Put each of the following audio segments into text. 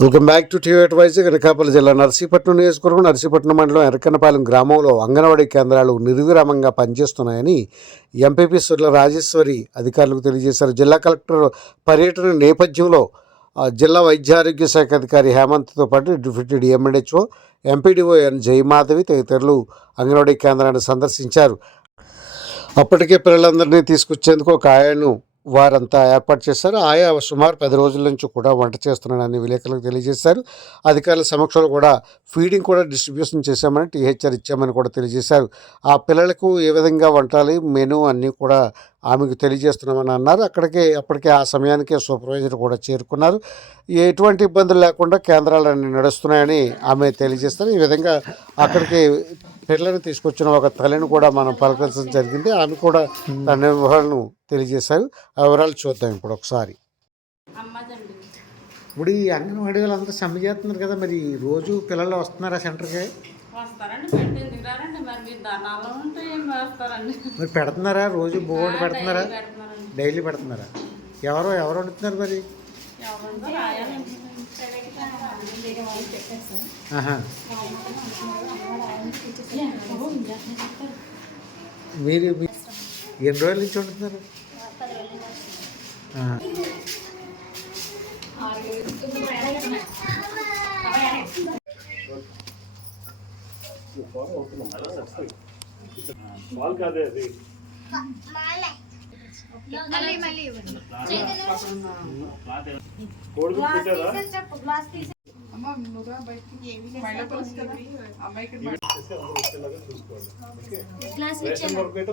Welcome back to TV advisor. Anakapalli జిల్లా నర్సీపట్నం నియోజకవర్గం నర్సీపట్నం మండలం ఎరకన్నపాలెం గ్రామంలో అంగన్వాడీ కేంద్రాలు నిర్విరామంగా పనిచేస్తున్నాయని ఎంపీపీ సుర్ల రాజేశ్వరి అధికారులకు తెలియజేశారు. జిల్లా కలెక్టర్ పర్యటన నేపథ్యంలో జిల్లా వైద్యారోగ్య శాఖ అధికారి హేమంత్తో పాటు డిప్యూటీ డిఎంఎన్హెచ్ఓ ఎంపీడీఓ ఎన్ జయమాధవి తదితరులు అంగన్వాడీ కేంద్రాన్ని సందర్శించారు. అప్పటికే పిల్లలందరినీ తీసుకొచ్చేందుకు ఒక ఆయను వారంతా ఏర్పాటు చేశారు. ఆయా సుమారు 10 రోజుల నుంచి కూడా వంట చేస్తున్నానని విలేకరులకు తెలియజేశారు. అధికారుల సమక్షంలో కూడా ఫీడింగ్ కూడా డిస్ట్రిబ్యూషన్ చేశామని, టీహెచ్ఆర్ ఇచ్చామని కూడా తెలియజేశారు. ఆ పిల్లలకు ఏ విధంగా వంటాలి మెనూ అన్నీ కూడా ఆమెకు తెలియజేస్తున్నామని అన్నారు. అప్పటికే ఆ సమయానికే సూపర్వైజర్ కూడా చేరుకున్నారు. ఎటువంటి ఇబ్బందులు లేకుండా కేంద్రాలన్నీ నడుస్తున్నాయని ఆమె తెలియజేస్తారు. ఈ విధంగా అక్కడికి పిల్లల్ని తీసుకొచ్చిన ఒక తల్లిని కూడా మనం పలకరించడం జరిగింది. ఆమె కూడా తన వివరాలను తెలియజేశారు. ఆ వివరాలు చూద్దాం ఇప్పుడు ఒకసారి. ఇప్పుడు ఈ అంగన్వాడీ వాళ్ళంతా సమ్మె చేస్తున్నారు కదా, మరి రోజు పిల్లలు వస్తున్నారా సెంటర్కి? మరి పెడుతున్నారా? రోజు బోర్డు పెడుతున్నారా? డైలీ పెడుతున్నారా? ఎవరు వండుతున్నారు మరి? మీరు ఎన్ని రోజుల నుంచి వండుతున్నారు?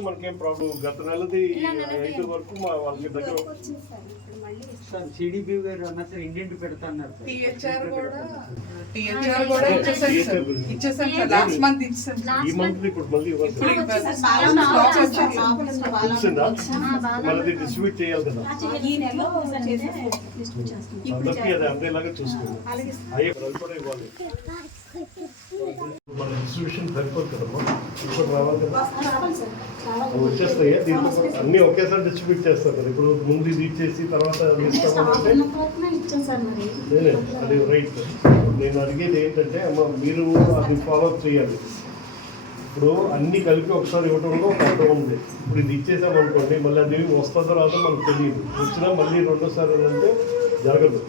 మనకేం ప్రాబ్లం. గత నెలది 5 వరకు వాళ్ళకి దగ్గర సిడిపి గారు అన్నట్టు ఇండియన్ పెడతాన్నారు. టీహెచ్ఆర్ కూడా ఇచ్చేసాం సార్. లాస్ట్ మంత్ ఇచ్చేసాం. ఈ మంత్ ఇప్పుడు మళ్ళీ మళ్ళీ డిస్ట్రిబ్యూట్ చేయాలి కదా, అందరికీ అది అందేలాగా చూసుకోవాలి. అయ్యే కూడా ఇవ్వాలి. మన డిస్ట్రిబ్యూషన్ సరిపోదు కదమ్మా, ఇప్పుడు రావాలి కదా, వచ్చేస్తాయి. దీంట్లో అన్నీ ఒకేసారి డిస్ట్రిబ్యూట్ చేస్తారు కదా. ఇప్పుడు ముందు ఇది ఇచ్చేసి తర్వాత ఇస్తామంటే అది రైట్. నేను అడిగేది ఏంటంటే అమ్మ, మీరు అది ఫాలో అప్ చేయాలి. ఇప్పుడు అన్నీ కలిపి ఒకసారి ఇవ్వడంలో ఒక అర్థం ఉంది. ఇప్పుడు ఇది ఇచ్చేసామనుకోండి, మళ్ళీ అది వస్తుందో రాదో మనకు తెలియదు. వచ్చినా మళ్ళీ రెండోసారి అంటే జరగదు.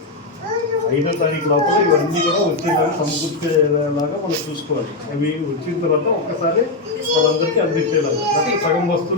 5వ తారీఖు లోపల ఇవన్నీ కూడా వచ్చేలాగా సమకూర్చేలాగా మనం చూసుకోవాలి. అవి వచ్చిన తర్వాత ఒక్కసారి వాళ్ళందరికీ అందించేలాగా, సగం వస్తువులు